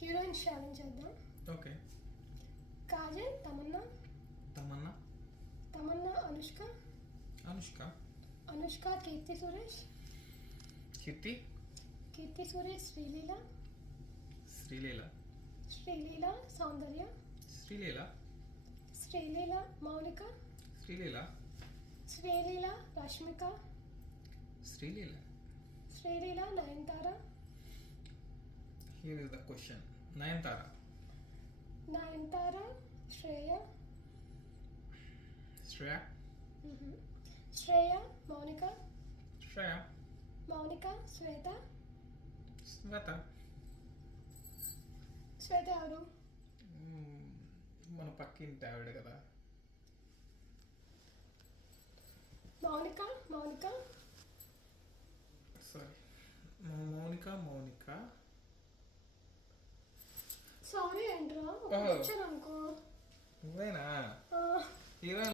Heroine challenge చేద్దాం. Okay. Kajal Tamanna. Tamanna. Tamanna Anushka. Anushka. Anushka Keerthy Suresh. Keerthy. Keerthy Suresh Sreeleela. Sreeleela. Sreeleela Soundarya. Sreeleela. Sreeleela Mounika. Sreeleela. Sreeleela Rashmika. Sreeleela. Sreeleela Nayanthara. Here is the question. Nayanthara. Nayanthara Shreya. Shreya. Shreya Mounika. Shreya. Mounika Shweta. Shweta. Shweta ఎవరు? మన పక్కింటి ఆవిడ కదా. మౌనిక. మౌనిక. సారీ, మౌనిక. మౌనిక. సారీ ఏంట్రా, వచ్చాను అనుకో. నువ్వేనా? ఆ. హీరోయిన్